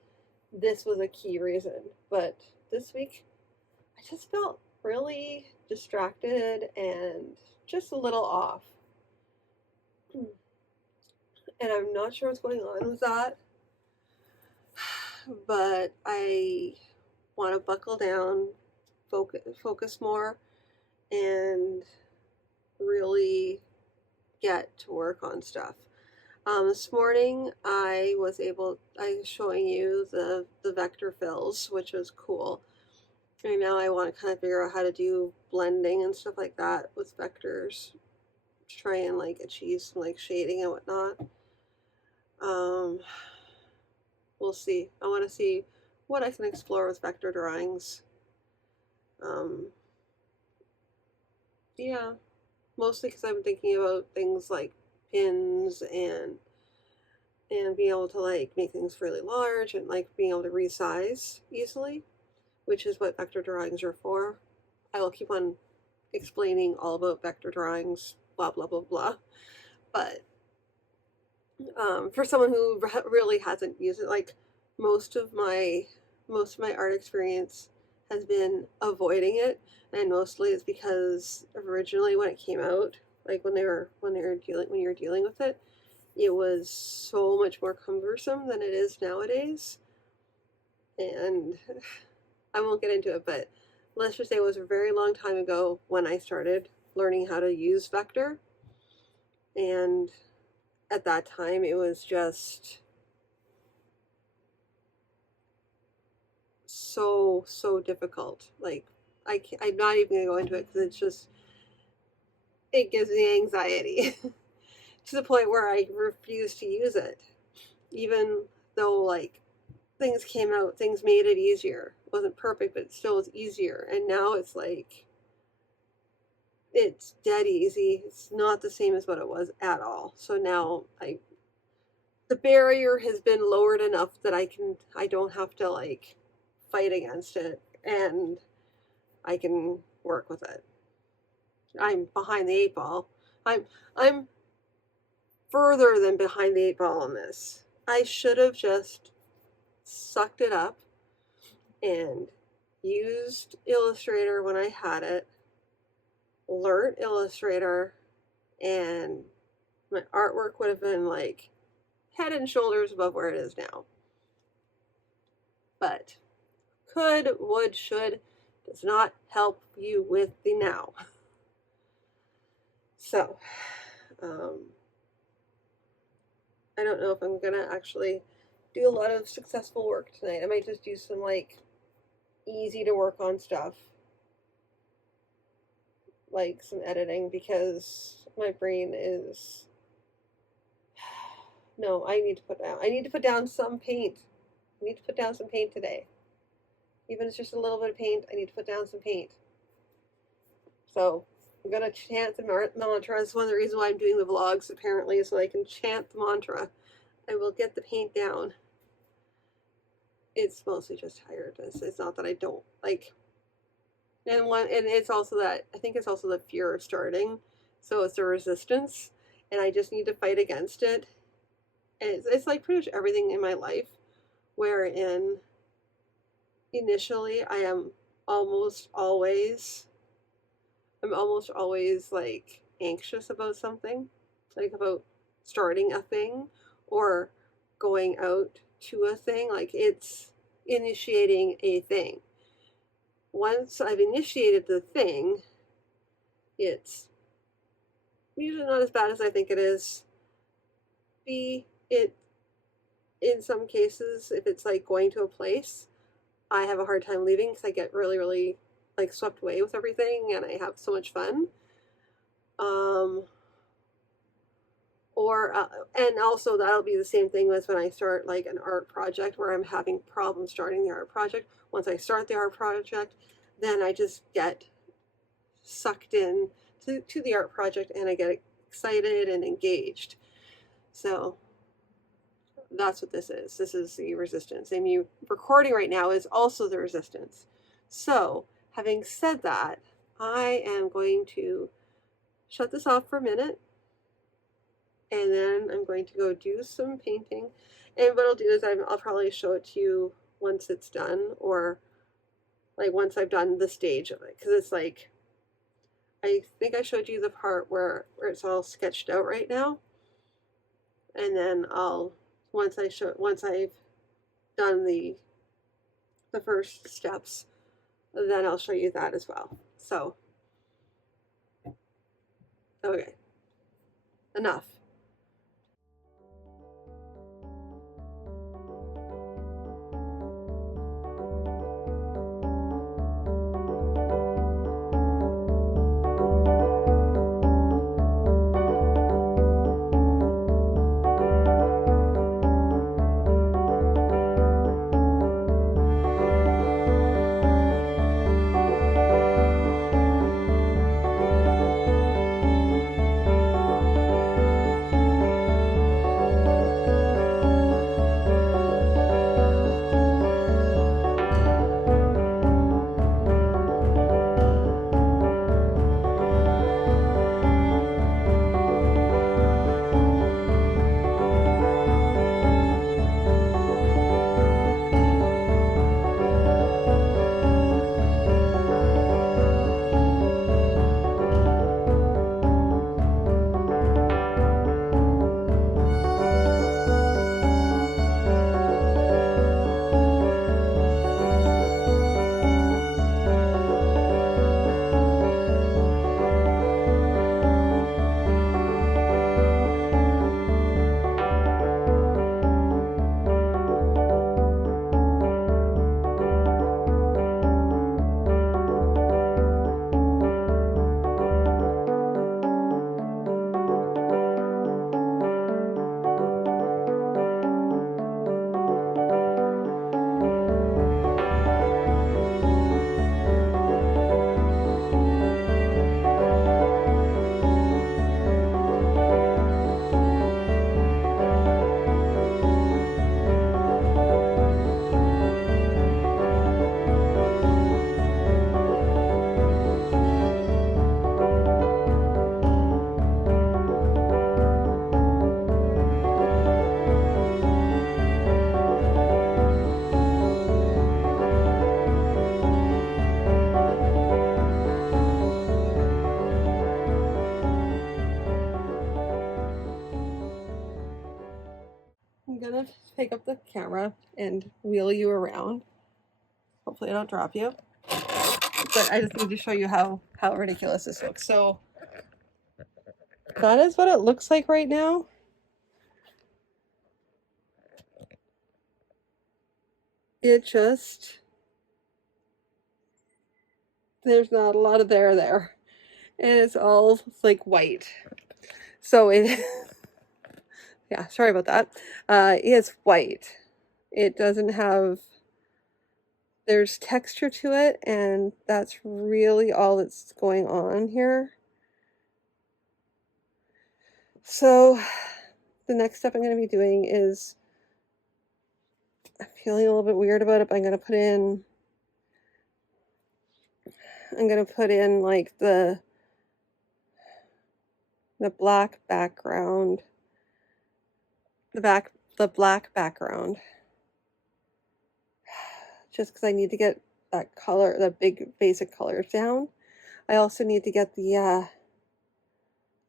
this was a key reason, but this week I just felt really distracted and just a little off. And I'm not sure what's going on with that, but I want to buckle down, focus more, and really get to work on stuff. This morning I was showing you the vector fills, which was cool. And now I want to kind of figure out how to do blending and stuff like that with vectors, to try and like achieve some like shading and whatnot. We'll see. I want to see what I can explore with vector drawings. Yeah, mostly because I'm thinking about things like pins and being able to like make things really large and like being able to resize easily, which is what vector drawings are for. I will keep on explaining all about vector drawings, blah blah blah blah. But for someone who really hasn't used it, like most of my art experience has been avoiding it, and mostly it's because originally when it came out, like when you're dealing with it, it was so much more cumbersome than it is nowadays. And I won't get into it, but let's just say it was a very long time ago when I started learning how to use vector. And at that time, it was just so difficult. Like, I'm not even going to go into it because it gives me anxiety to the point where I refuse to use it. Even though, like, things came out, things made it easier. It wasn't perfect, but it still was easier. And now it's like, it's dead easy. It's not the same as what it was at all. So now the barrier has been lowered enough that I don't have to like fight against it, and I can work with it. I'm behind the 8 ball. I'm further than behind the 8 ball on this. I should have just sucked it up and used Illustrator when I had it, learned Illustrator, and my artwork would have been like head and shoulders above where it is now. But could, would, should does not help you with the now. So, I don't know if I'm gonna actually do a lot of successful work tonight. I might just do some like easy to work on stuff, like some editing, because my brain is no, I need to put down some paint. I need to put down some paint today. Even if it's just a little bit of paint, I need to put down some paint. So I'm gonna chant the mantra. That's one of the reasons why I'm doing the vlogs, apparently, so I can chant the mantra. I will get the paint down. It's mostly just tiredness. It's not that I don't like. And it's also that I think it's also the fear of starting. So it's a resistance, and I just need to fight against it. And it's like pretty much everything in my life, wherein initially I'm almost always like anxious about something, like about starting a thing or going out to a thing. Like it's initiating a thing. Once I've initiated the thing, it's usually not as bad as I think it is. It in some cases, if it's like going to a place, I have a hard time leaving because I get really like swept away with everything and I have so much fun. And also that'll be the same thing as when I start like an art project where I'm having problems starting the art project. Once I start the art project, then I just get sucked in to the art project and I get excited and engaged. So that's what this is. This is the resistance. And me recording right now is also the resistance. So having said that, I am going to shut this off for a minute. And then I'm going to go do some painting. And what I'll do is I'll probably show it to you once it's done, or like once I've done the stage of it. Because it's like, I think I showed you the part where it's all sketched out right now. And then once I've done the first steps, then I'll show you that as well. So, okay, enough. pick up the camera and wheel you around. Hopefully I don't drop you. But I just need to show you how ridiculous this looks. So that is what it looks like right now. It just, there's not a lot of there. And it's all like white. So it, yeah, sorry about that. It's white. It doesn't have, there's texture to it, and that's really all that's going on here. So the next step I'm going to be doing is, I'm feeling a little bit weird about it, but I'm going to put in like the black background, the black background, just because I need to get that color, the big basic colors down. I also need to get the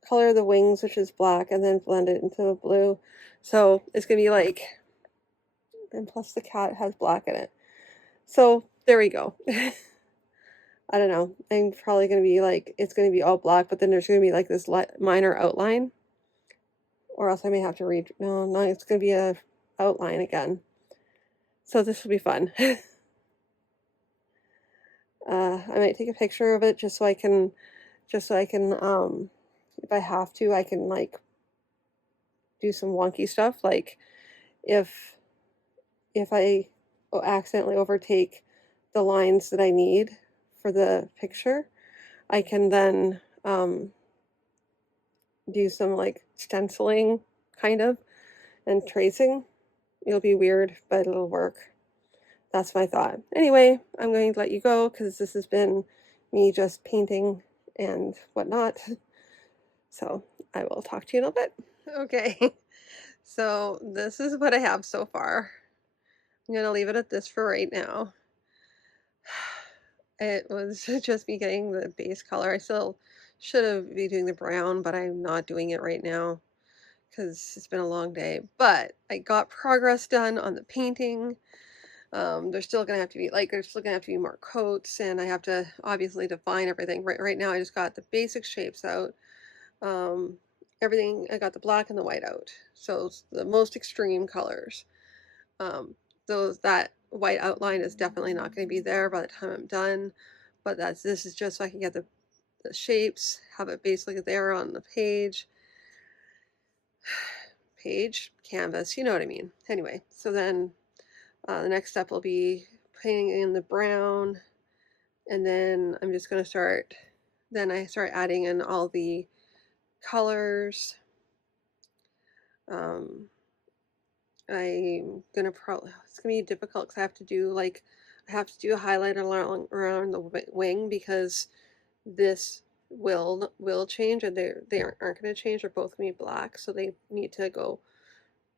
color of the wings, which is black, and then blend it into a blue. So it's gonna be like, and plus the cat has black in it. So there we go. I don't know. I'm probably gonna be like, it's gonna be all black, but then there's gonna be like this minor outline, or else I may have to read. No, it's gonna be a outline again. So this will be fun. I might take a picture of it just so I can, if I have to, I can like do some wonky stuff. Like if I accidentally overtake the lines that I need for the picture, I can then do some like stenciling kind of and tracing. It'll be weird, but it'll work. That's my thought. Anyway, I'm going to let you go because this has been me just painting and whatnot. So I will talk to you in a bit. Okay, so this is what I have so far. I'm going to leave it at this for right now. It was just me getting the base color. I still should have been doing the brown, but I'm not doing it right now because it's been a long day. But I got progress done on the painting. There's still gonna have to be more coats, and I have to obviously define everything. Right now I just got the basic shapes out. Everything, I got the black and the white out, so it's the most extreme colors. That white outline is definitely not going to be there by the time I'm done, but this is just so I can get the shapes, have it basically there on the page, canvas, you know what I mean. Anyway, so then the next step will be painting in the brown, and then I'm just going to start adding in all the colors. It's gonna be difficult because I have to do a highlight around the wing, because this will change, and they aren't going to change. They're both going to be black, so they need to go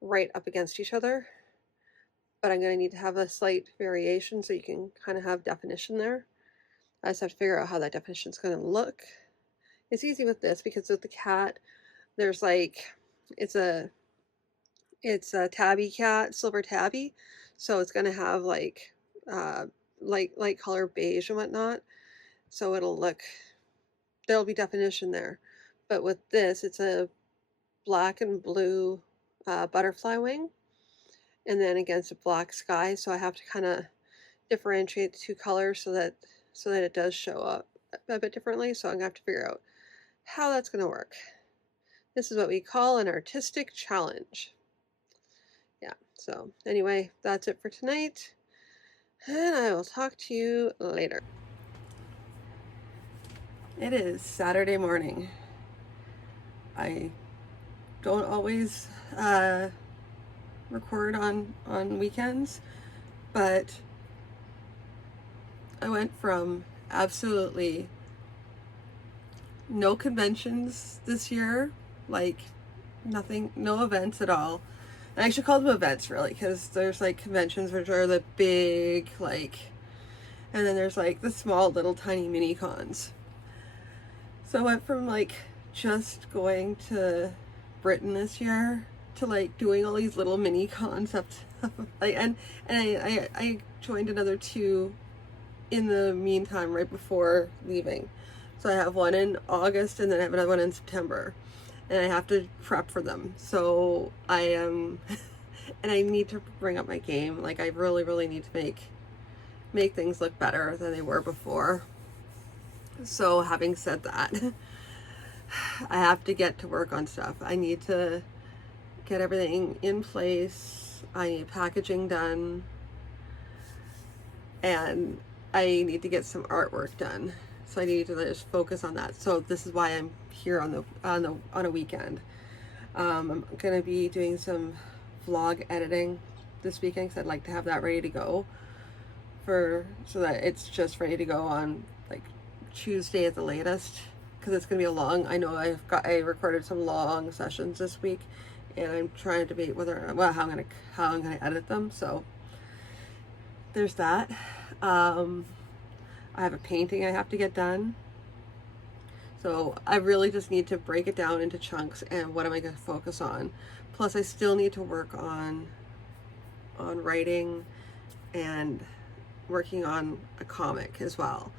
right up against each other. But I'm going to need to have a slight variation so you can kind of have definition there. I just have to figure out how that definition is going to look. It's easy with this because with the cat, there's it's a tabby cat, silver tabby, so it's going to have light color beige and whatnot, so there'll be definition there. But with this, it's a black and blue butterfly wing, and then against a black sky, so I have to kind of differentiate the two colors so that it does show up a bit differently. So I'm gonna have to figure out how that's going to work. This is what we call an artistic challenge. Yeah, so anyway, that's it for tonight, and I will talk to you later. It is Saturday morning. I don't always record on weekends, but I went from absolutely no conventions this year, like nothing, no events at all. And I should call them events, really, because there's like conventions which are the big, and then there's like the small little tiny mini cons. So I went from just going to Britain this year to like doing all these little mini concepts. Like, and I joined another 2 in the meantime right before leaving. So I have one in August and then I have another one in September, and I have to prep for them. So I am and I need to bring up my game. Like, I really need to make things look better than they were before. So having said that, I have to get to work on stuff. I need to get everything in place. I need packaging done, and I need to get some artwork done. So I need to just focus on that. So this is why I'm here on a weekend. I'm gonna be doing some vlog editing this weekend because I'd like to have that ready to go so that it's just ready to go on like Tuesday at the latest, because it's gonna be I know I recorded some long sessions this week, and I'm trying to debate how I'm gonna edit them. So there's that. I have a painting I have to get done. So I really just need to break it down into chunks and what am I going to focus on. Plus I still need to work on writing and working on a comic as well.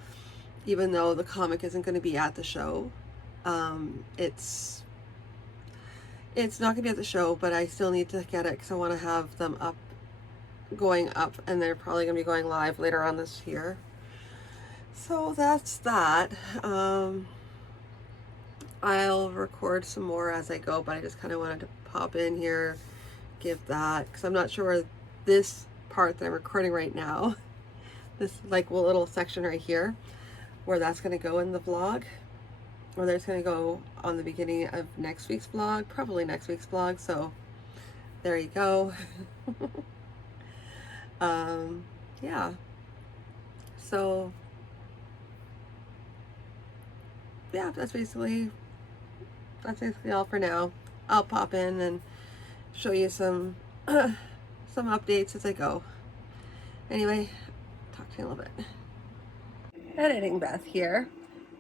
Even though the comic isn't going to be at the show. It's not going to be at the show, but I still need to get it because I want to have them going up, and they're probably going to be going live later on this year. So that's that. I'll record some more as I go, but I just kind of wanted to pop in here, give that, because I'm not sure where this part that I'm recording right now, this like little section right here, where that's going to go in the vlog, or there's going to go on the beginning of next week's vlog, probably next week's vlog. So there you go. Yeah. So yeah, that's basically all for now. I'll pop in and show you some updates as I go. Anyway, talk to you in a little bit. Editing Beth here.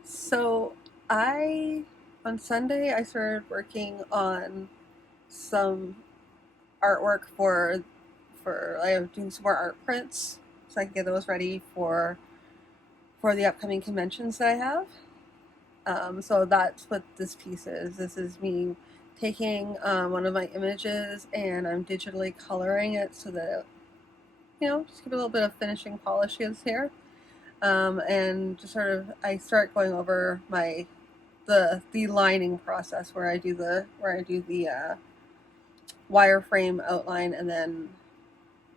So on Sunday I started working on some artwork for I'm doing some more art prints so I can get those ready for the upcoming conventions that I have. So that's what this piece is. This is me taking one of my images and I'm digitally coloring it so that just give it a little bit of finishing polishes here. And just I start going over the lining process where I do the wireframe outline, and then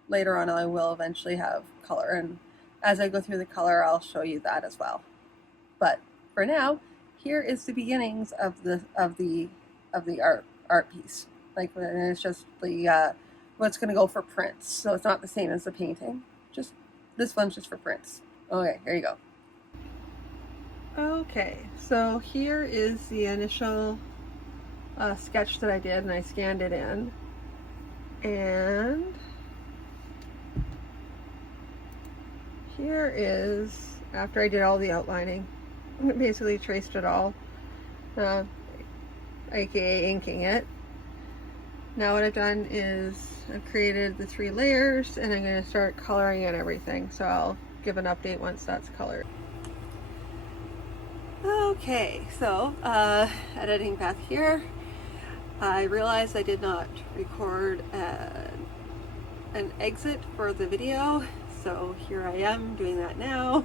later on I will eventually have color, and as I go through the color I'll show you that as well. But for now, here is the beginnings of the art piece. Like, and it's just the what's going to go for prints. So it's not the same as the painting. Just this one's just for prints. Okay, here you go. Okay, so here is the initial sketch that I did, and I scanned it in. And here is after I did all the outlining. I basically traced it all, aka inking it. Now what I've done is I've created the 3 layers, and I'm going to start coloring in everything. So I'll give an update once that's colored. Okay, so editing Beth here. I realized I did not record an exit for the video, so here I am doing that now.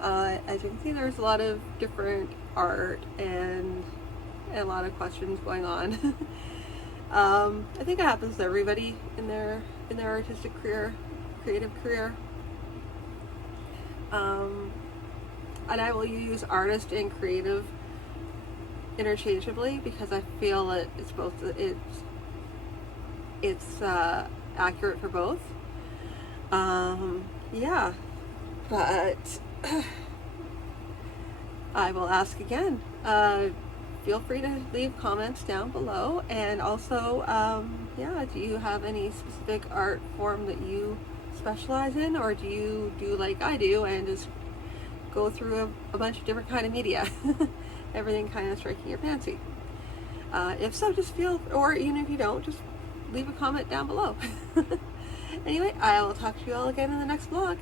As you can see, there's a lot of different art and a lot of questions going on. I think it happens to everybody in their artistic career, creative career. And I will use artist and creative interchangeably because I feel that it's both. It's accurate for both. Yeah, but I will ask again. Feel free to leave comments down below, and also, yeah, do you have any specific art form that you specialize in, or do you do like I do and just go through a bunch of different kind of media? Everything kind of striking your fancy. If so, just or even if you don't, just leave a comment down below. Anyway, I will talk to you all again in the next vlog.